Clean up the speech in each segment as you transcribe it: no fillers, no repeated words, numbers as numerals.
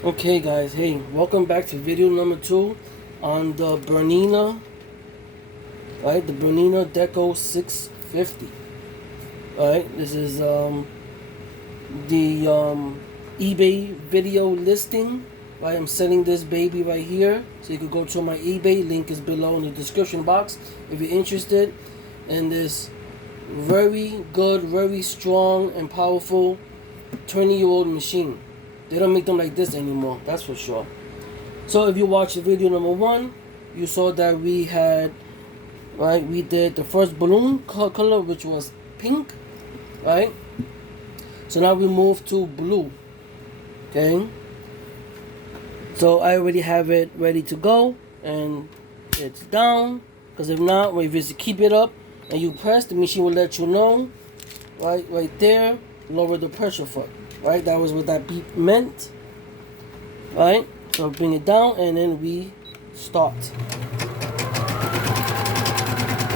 Okay guys, hey, welcome back to video number 2 on the Bernina, right? The Bernina Deco650. Right? This is the eBay video listing. Right? I'm selling this baby right here. So you can go to my eBay, link is below in the description box if you're interested in this very good, very strong and powerful 20-year-old machine. They don't make them like this anymore, that's for sure. So if you watched video number 1, you saw that we had, right, we did the first balloon color, which was pink, right? So now we move to blue, okay? So I already have it ready to go, and it's down, because if not, if you keep it up and you press, the machine will let you know, right there, lower the pressure foot. Right, that was what that beep meant. Right, so bring it down and then we start.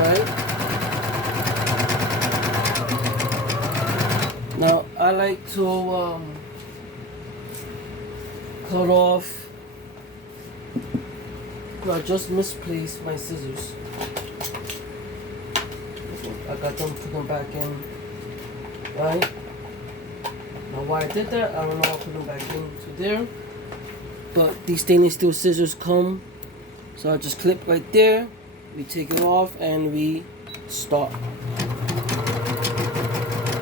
Right. Now I like to cut off. I just misplaced my scissors. I got them, put them back in. Right. Now why I did that, I don't know. I'll put them back into there. But these stainless steel scissors come. So I just clip right there. We take it off and we start.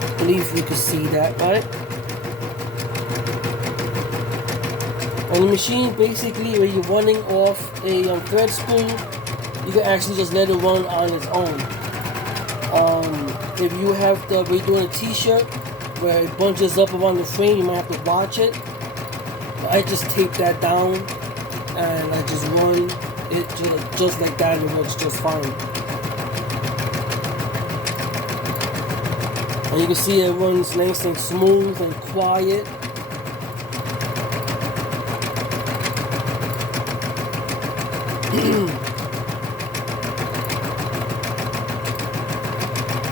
I believe you can see that, right? On the machine, basically, when you're running off a thread spool, you can actually just let it run on its own. If you have the, we're doing a t-shirt, where it bunches up around the frame, you might have to watch it. But I just tape that down and I just run it just like that, and it works just fine. And you can see it runs nice and smooth and quiet.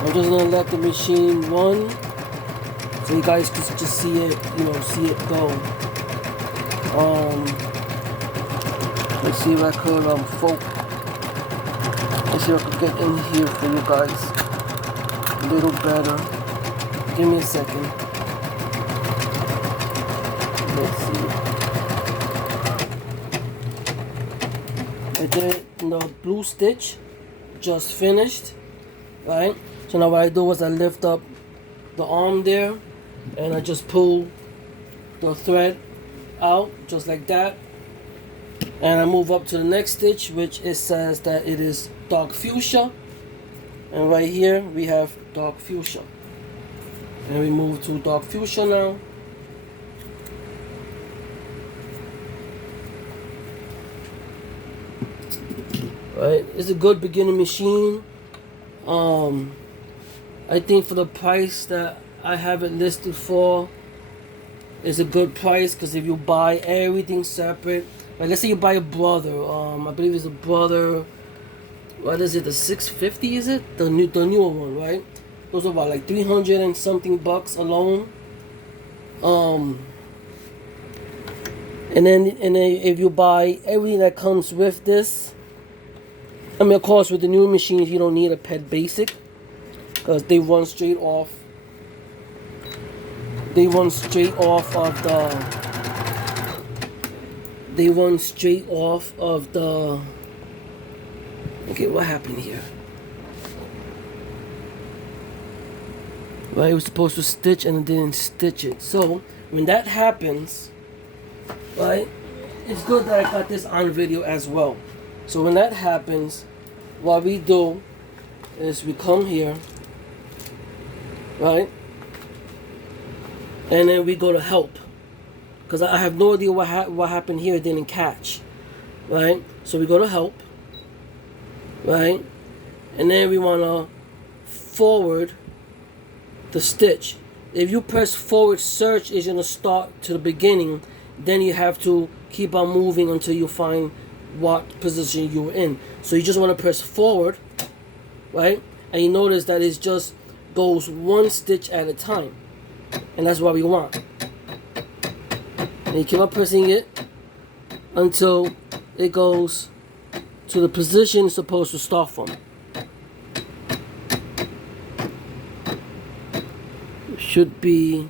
I'm just gonna let the machine run, so you guys can just see it, see it go. Let's see if I could let's see if I could get in here for you guys a little better. Give me a second. Let's see. I did the blue stitch, just finished, right? So now what I do is I lift up the arm there, and I just pull the thread out just like that, and I move up to the next stitch, which it says that it is dark fuchsia, and right here we have dark fuchsia, and we move to dark fuchsia now. Right, it's a good beginning machine. I think for the price that I have it listed for, is a good price, because if you buy everything separate, like let's say you buy a brother, I believe it's a brother, what is it, the 650, is it? The newer one, right? Those are about like 300 and something bucks alone. And then if you buy everything that comes with this, I mean, of course, with the new machines, you don't need a pet basic, because they run straight off. They run straight off of the. Okay, what happened here? Right, it was supposed to stitch and it didn't stitch it. So when that happens, right, it's good that I got this on video as well. So when that happens, what we do is we come here, right, and then we go to help, because I have no idea what happened here. It didn't catch, right? So we go to help, right, and then we want to forward the stitch. If you press forward search, it's going to start to the beginning. Then you have to keep on moving until you find what position you're in. So you just want to press forward, right? And you notice that it just goes one stitch at a time, and that's what we want. And you keep on pressing it until it goes to the position it's supposed to start from. It should be,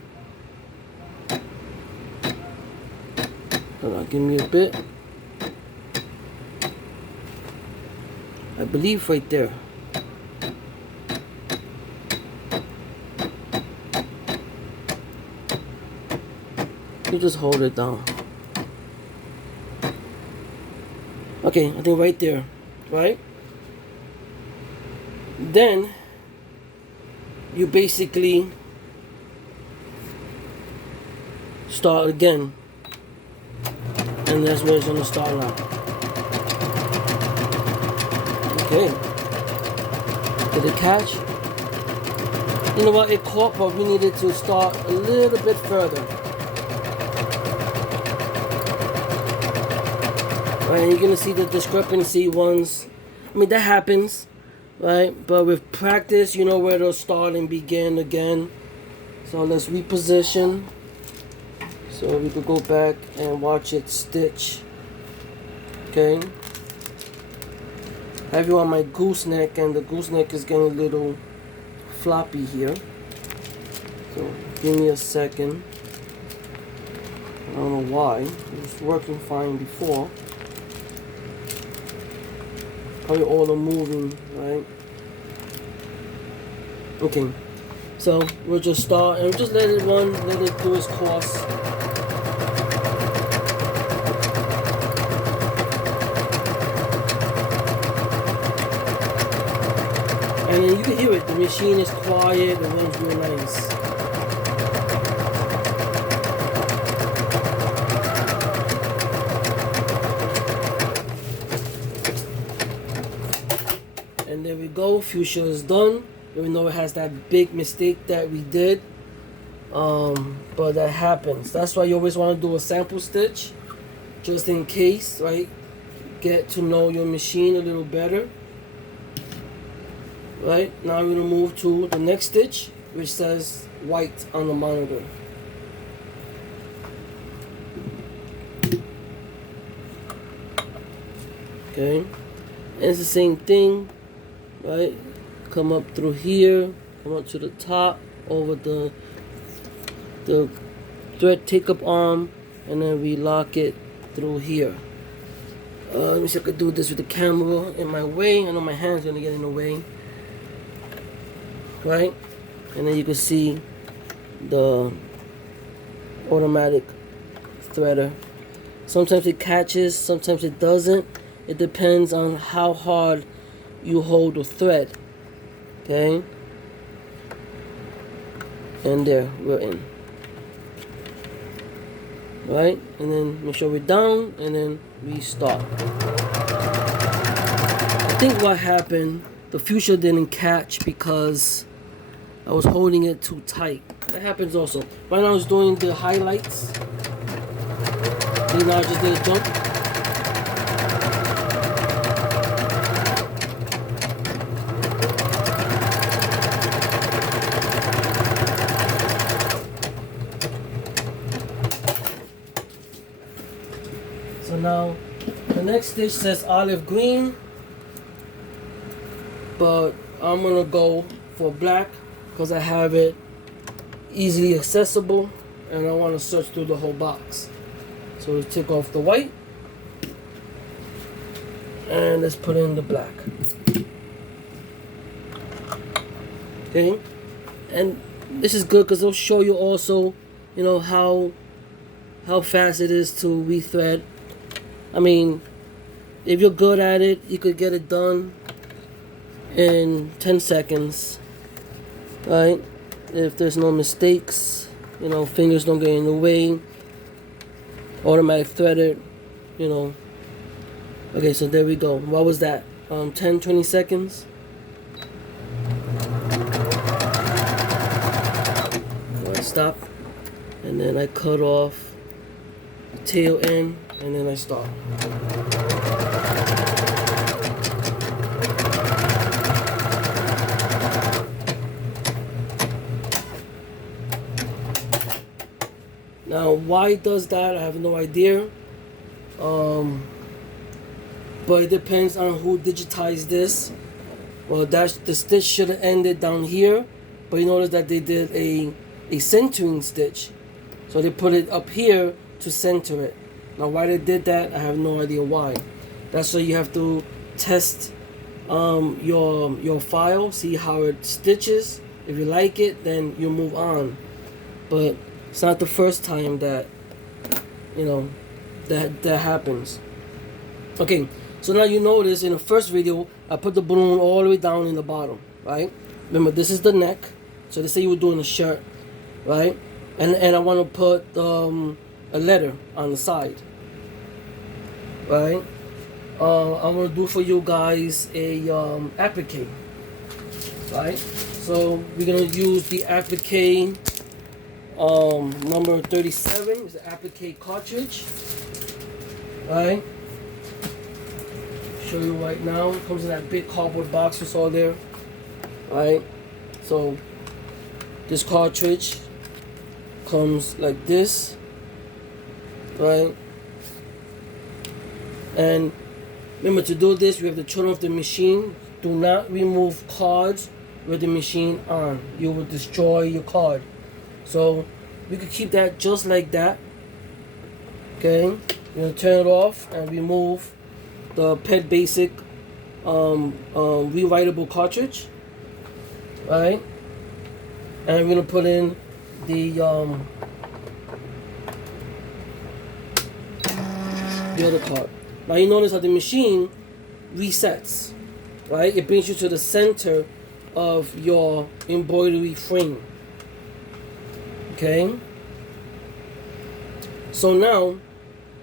hold on, give me a bit. I believe right there. You just hold it down. Okay, I think right there, right? Then you basically start again, and that's where it's gonna start now. Okay, did it catch? You know what, it caught, but we needed to start a little bit further. Right, and you're gonna see the discrepancy once. I mean, that happens, right? But with practice, you know where to start and begin again. So let's reposition, so we could go back and watch it stitch. Okay. I have you on my gooseneck, and the gooseneck is getting a little floppy here. So give me a second. I don't know why. It was working fine before. Probably all the moving, right? Okay, so we'll just start and just let it run, let it do its course. And then you can hear it, the machine is quiet, it runs real nice. And there we go, fuchsia is done. Even though it has that big mistake that we did, but that happens. That's why you always want to do a sample stitch, just in case, right? Get to know your machine a little better. Right, now we're gonna move to the next stitch, which says white on the monitor. Okay, and it's the same thing, right? Come up through here, come up to the top, over the thread take-up arm, and then we lock it through here. Let me see if I could do this with the camera in my way. I know my hand's gonna get in the way. Right, and then you can see the automatic threader. Sometimes it catches, sometimes it doesn't. It depends on how hard you hold the thread. Okay, and there, we're in. Right, and then make sure we're down, and then we start. I think what happened, the fuchsia didn't catch because I was holding it too tight. That happens also. Right now I was doing the highlights. You know, I just did a jump. So now the next stitch says olive green, but I'm gonna go for black because I have it easily accessible and I want to search through the whole box. So let's take off the white and let's put in the black. Okay, and this is good because it'll show you also, you know, how fast it is to rethread. I mean, if you're good at it, you could get it done in 10 seconds, right? If there's no mistakes, you know, fingers don't get in the way, automatic threaded, you know. Okay, so there we go. What was that? 10-20 seconds. I stop, and then I cut off the tail end, and then I start. Now Now, why it does that, I have no idea. But it depends on who digitized this. Well, the stitch should have ended down here, but you notice that they did a centering stitch. So they put it up here to center it. Now, why they did that, I have no idea why. That's why you have to test your file, see how it stitches. If you like it, then you move on. But it's not the first time that that happens. Okay, so now you notice in the first video I put the balloon all the way down in the bottom, right? Remember, this is the neck. So they say you were doing a shirt, right? And I want to put a letter on the side, right? I'm gonna do for you guys a applique, right? So we're gonna use the applique number 37. It's the applique cartridge, right? Show you right now. It comes in that big cardboard box you saw there, right? So this cartridge comes like this, right? And remember, to do this, you have to turn off the machine. Do not remove cards with the machine on. You will destroy your card. So we could keep that just like that. Okay, you're gonna turn it off and remove the Pet Basic rewritable cartridge, right? And we're gonna put in the other card. Now you notice how the machine resets, right? It brings you to the center of your embroidery frame. Okay? So now,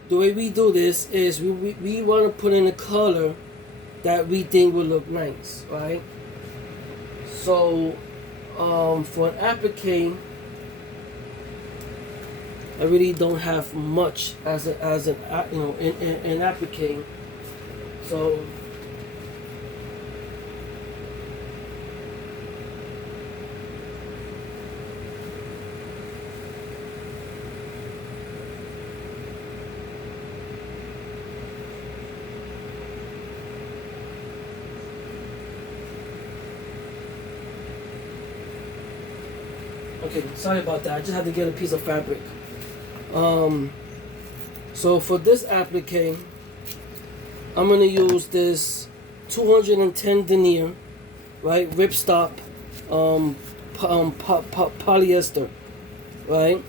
the way we do this is we want to put in a color that we think will look nice, right? So, for an applique, I really don't have much as an an applique. So okay, sorry about that. I just had to get a piece of fabric. So for this applique, I'm gonna use this 210 denier, right? Ripstop, polyester, right?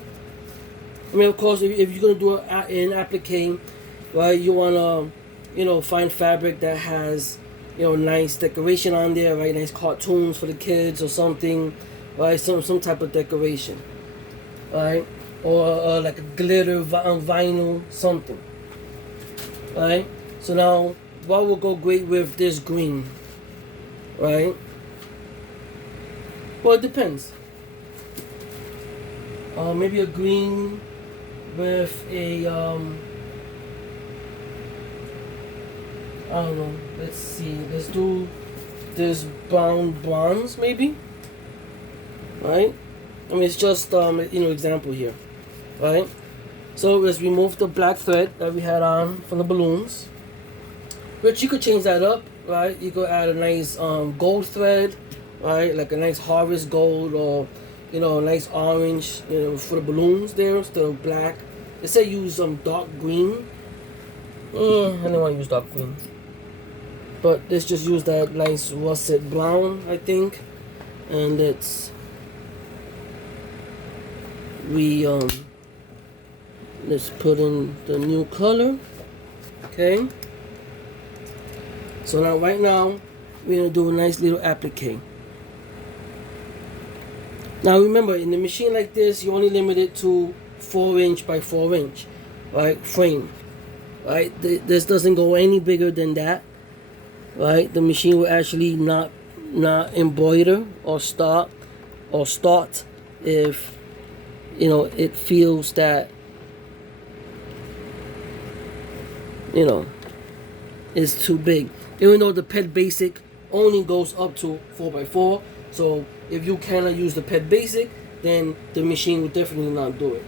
I mean, of course, if you're gonna do an applique, right, you wanna, find fabric that has, nice decoration on there, right? Nice cartoons for the kids or something, right? Some type of decoration, right? Or like a glitter vinyl, something, right? So now, what will go great with this green, right? Well, it depends. Maybe a green with a I don't know. Let's see. Let's do this brown bronze, maybe. Right? I mean, it's just example here, right? So let's remove the black thread that we had on from the balloons, which you could change that up, right? You could add a nice gold thread, right? Like a nice harvest gold, or a nice orange, for the balloons there instead of black. They say use some dark green. I don't want to use dark green, but let's just use that nice russet brown, I think, and let's put in the new color. Okay, so now right now we're gonna do a nice little applique. Now remember, in a machine like this, you only limit it to 4" by 4", right, frame, right? This doesn't go any bigger than that, right? The machine will actually not embroider or start if it feels that it's too big. Even though the Pet Basic only goes up to 4x4, so if you cannot use the Pet Basic, then the machine will definitely not do it.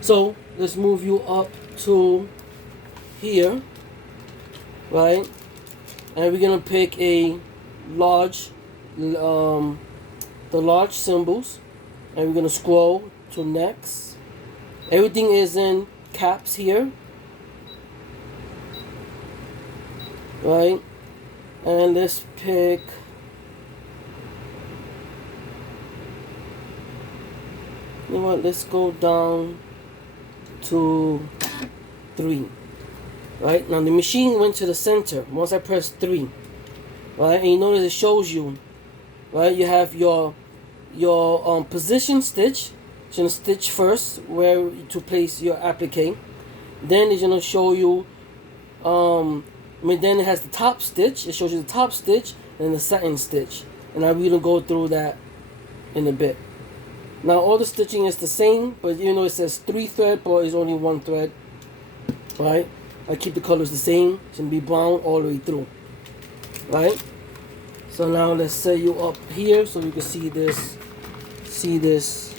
So let's move you up to here, right? And we're gonna pick a large, the large symbols, and we're gonna scroll to next. Everything is in caps here, right? And let's pick, you know what, let's go down to 3. Right, now the machine went to the center once I press 3, right? And you notice it shows you, right, you have your position stitch. It's gonna stitch first where to place your applique. Then it's gonna show you then it has the top stitch. It shows you the top stitch and the satin stitch, and I'm gonna go through that in a bit. Now all the stitching is the same, but you know it says 3 thread, but it's only 1 thread, right? I keep the colors the same. It's gonna be brown all the way through, right? So now let's set you up here so you can see this,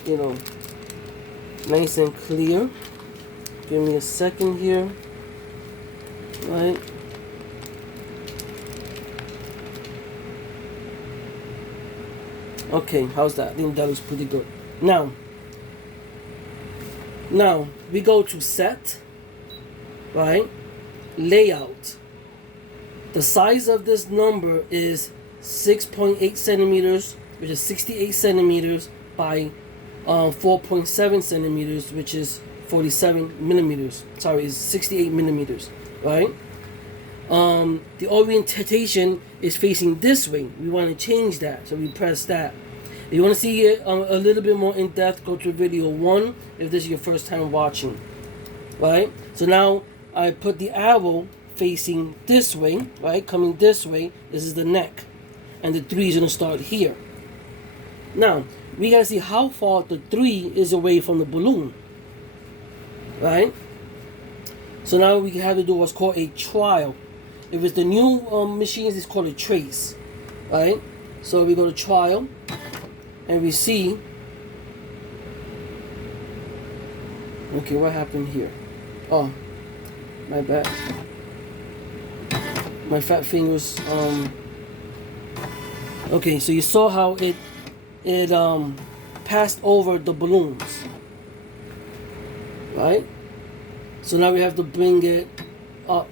you know, nice and clear. Give me a second here, right? Okay, how's that? I think that looks pretty good. Now we go to set, right? Layout. The size of this number is 6.8 centimeters, which is 68 centimeters by 4.7 centimeters, which is 47 millimeters. Sorry, it's 68 millimeters, right? The orientation is facing this way. We want to change that, so we press that. If you want to see it a little bit more in depth, go to video 1 if this is your first time watching, right? So now I put the arrow facing this way, right? Coming this way. This is the neck, and the 3 is gonna start here. Now we gotta see how far the 3 is away from the balloon, right? So now we have to do what's called a trial. If it's the new machines, it's called a trace, right? So we go to trial, and we see. Okay, what happened here? Oh, my bad. My fat fingers. Okay, so you saw how it passed over the balloons, right? So now we have to bring it up.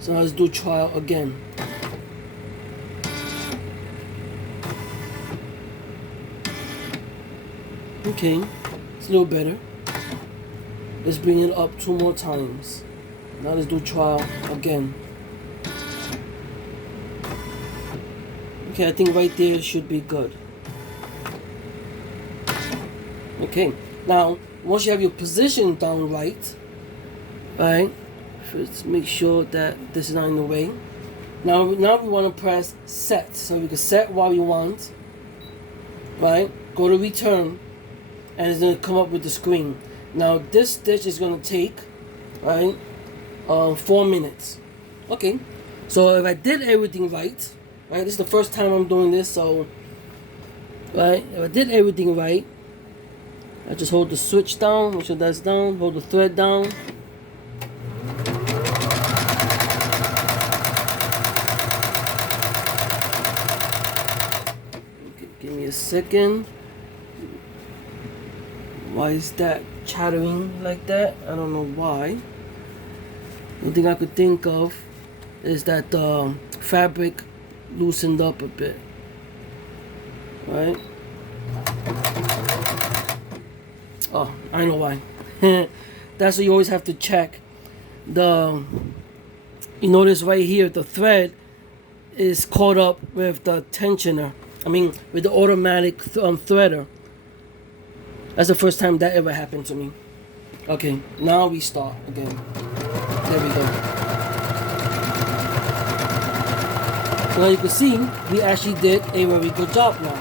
So now let's do trial again. Okay, it's a little better. Let's bring it up 2 more times. Now let's do trial again. Okay, I think right there should be good. Okay, now once you have your position down right, first make sure that this is not in the way. Now we want to press set, so we can set what we want, right? Go to return, and it's going to come up with the screen. Now this stitch is going to take, right, 4 minutes. Okay, so if I did everything right, this is the first time I'm doing this, so, right, if I did everything right, I just hold the switch down, make sure that's down, hold the thread down. Okay, give me a second. Why is that chattering like that? I don't know why. The thing I could think of is that the fabric loosened up a bit, right? Oh, I know why. That's why you always have to check the, you notice right here the thread is caught up with the tensioner, with the automatic threader. That's the first time that ever happened to me. Okay, now we start again. There we go. So now you can see we actually did a very good job now.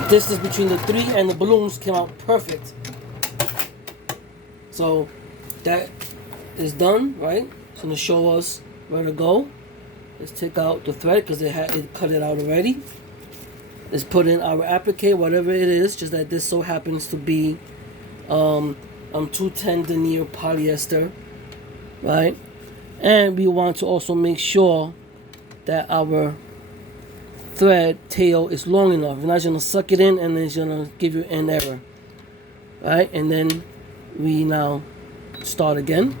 The distance between the 3 and the balloons came out perfect. So that is done, right? It's gonna show us where to go. Let's take out the thread because it cut it out already. Let's put in our applique, whatever it is, just that this so happens to be 210 denier polyester, right? And we want to also make sure that our thread tail is long enough. We're not gonna suck it in and then it's gonna give you an error, right? And then we now start again.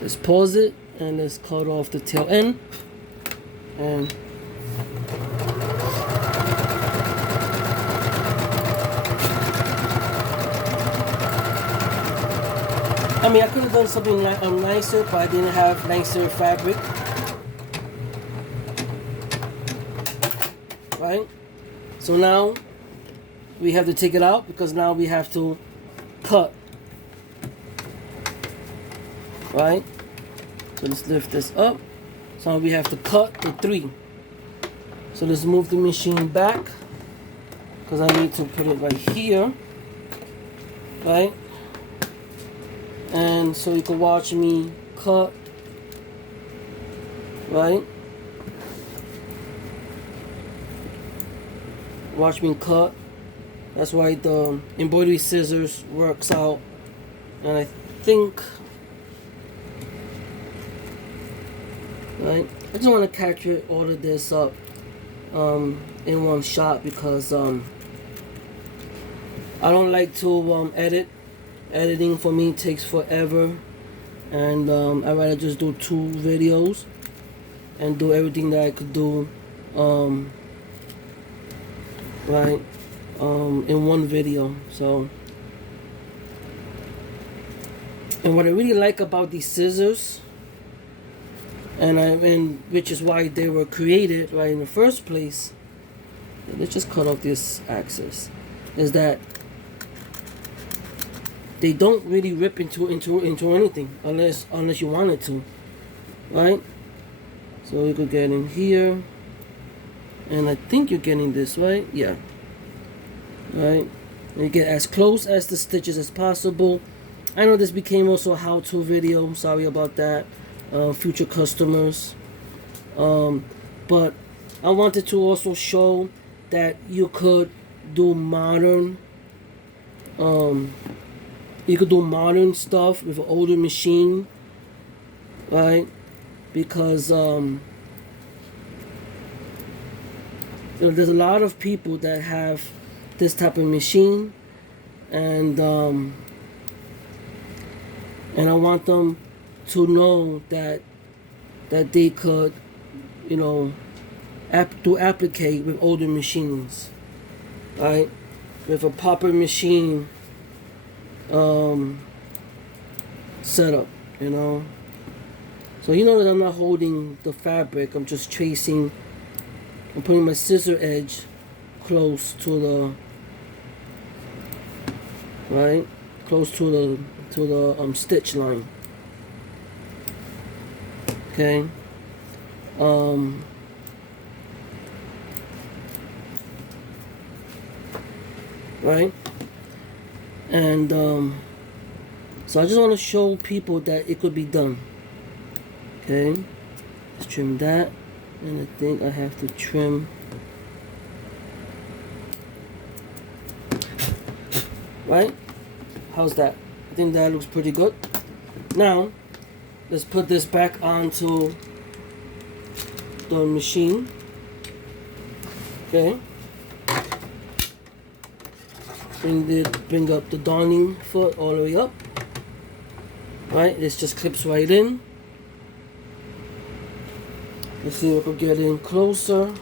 Let's pause it and let's cut off the tail end. And I mean, I could have done something nicer, but I didn't have nicer fabric, right? So now we have to take it out because now we have to cut, right? So let's lift this up. So now we have to cut the 3. So let's move the machine back because I need to put it right here, right? And so you can watch me cut, right? Watch me cut. That's why the embroidery scissors works out. And I think, right? I just want to capture all of this up in one shot because I don't like to edit. Editing for me takes forever, and I'd rather just do 2 videos and do everything that I could do right in one video. So, and what I really like about these scissors, and which is why they were created right in the first place, let's just cut off this axis, is that they don't really rip into anything unless you want it to, right? So you could get in here, and I think you're getting this right, yeah, right. And you get as close as the stitches as possible. I know this became also a how-to video. Sorry about that, future customers. But I wanted to also show that you could do modern. You could do modern stuff with an older machine, right? Because there's a lot of people that have this type of machine, and I want them to know that they could, you know, do applique with older machines, right? With a proper machine setup, you know. So you know that I'm not holding the fabric, I'm just tracing. I'm putting my scissor edge close to the close to the stitch line. Okay. Right. And so I just want to show people that it could be done. Okay, let's trim that, and I think I have to trim right. How's that? I think that looks pretty good. Now let's put this back onto the machine. Okay. Bring up the darning foot all the way up. Right, this just clips right in. Let's see if we can get in closer.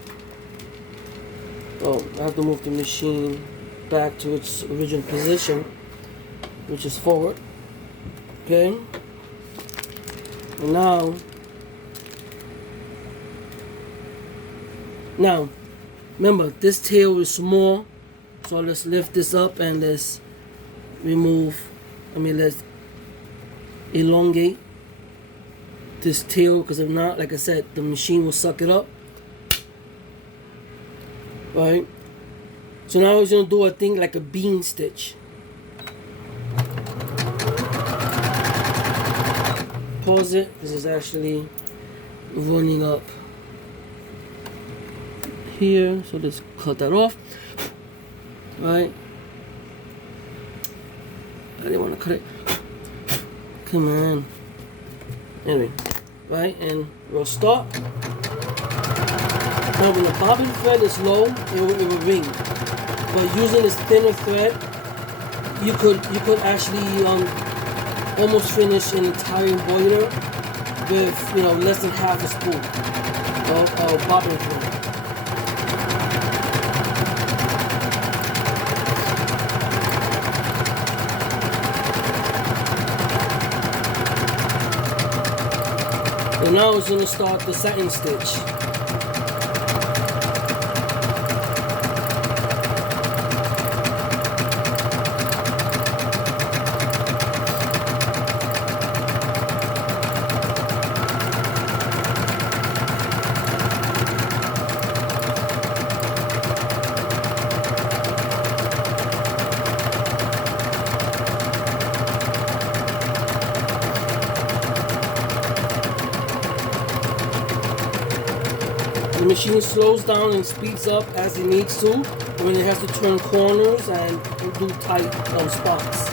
Oh, I have to move the machine back to its original position, which is forward. Okay. And now, remember this tail is small. So let's lift this up and let's let's elongate this tail, because if not, like I said, the machine will suck it up. Right? So now we're going to do a thing like a bean stitch. Pause it. This is actually running up here, so let's cut that off. Right? I didn't want to cut it. Come on. Anyway, right, and we'll start. Now when the bobbin thread is low, it will ring. But using this thinner thread, you could actually almost finish an entire embroidery with less than half a spoon of bobbin thread. And now it's going to start the satin stitch. The machine slows down and speeds up as it needs to when it has to turn corners and do tight spots.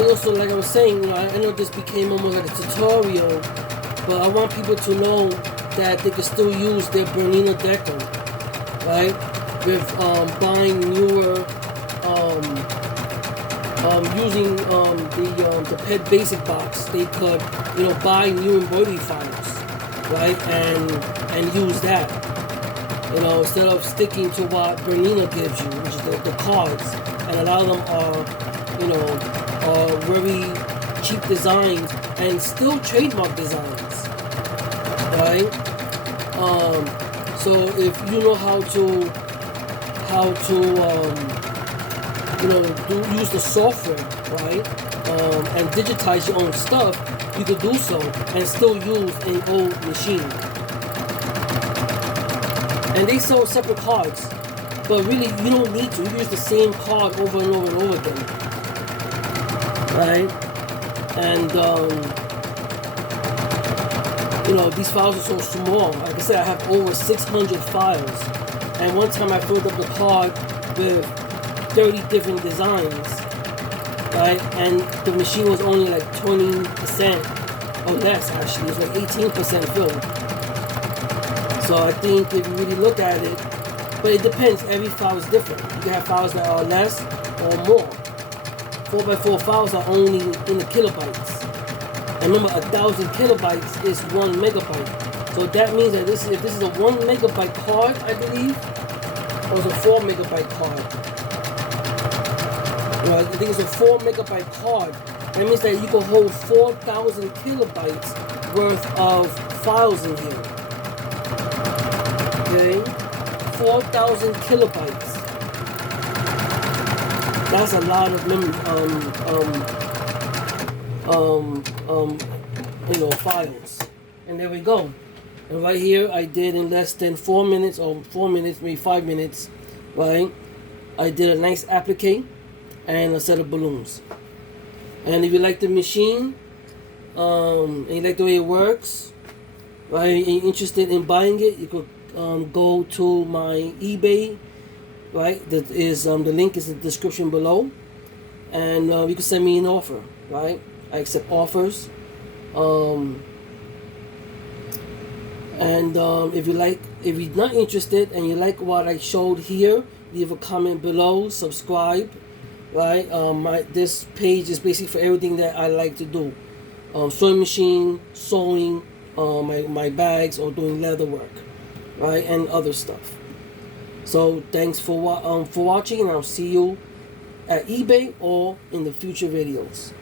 Also, like I was saying, I know this became almost like a tutorial, but I want people to know that they can still use their Bernina Deco. Right, with buying newer, using the Pet Basic box, they could buy new embroidery files, right, and use that, instead of sticking to what Bernina gives you, which is the cards, and a lot of them are very cheap designs and still trademark designs, right? So if you know how to use the software, right, and digitize your own stuff, you could do so and still use an old machine. And they sell separate cards, but really you don't need to. You use the same card over and over and over again, right? And these files are so small. Like I said, I have over 600 files. And one time I filled up the card with 30 different designs, right? And the machine was only like 20% or less, actually. It was like 18% filled. So I think if you really look at it, but it depends. Every file is different. You can have files that are less or more. 4x4 files are only in the kilobytes. And remember, 1,000 kilobytes is 1 megabyte. So that means that if this is a 1 megabyte card, I believe, or it's a 4 megabyte card. Well, I think it's a 4 megabyte card. That means that you can hold 4,000 kilobytes worth of files in here. Okay? 4,000 kilobytes. That's a lot of memory, files. And there we go. And right here I did in less than 4 minutes, or 4 minutes, maybe 5 minutes, right? I did a nice applique and a set of balloons. And if you like the machine, and you like the way it works, right, and you're interested in buying it, you could go to my eBay, right? That is the link is in the description below, and you can send me an offer, right? I accept offers. If you're not interested and you like what I showed here, leave a comment below, subscribe, right? This page is basically for everything that I like to do. Sewing machine, sewing, my bags, or doing leather work, right? And other stuff. So thanks for watching, and I'll see you at eBay or in the future videos.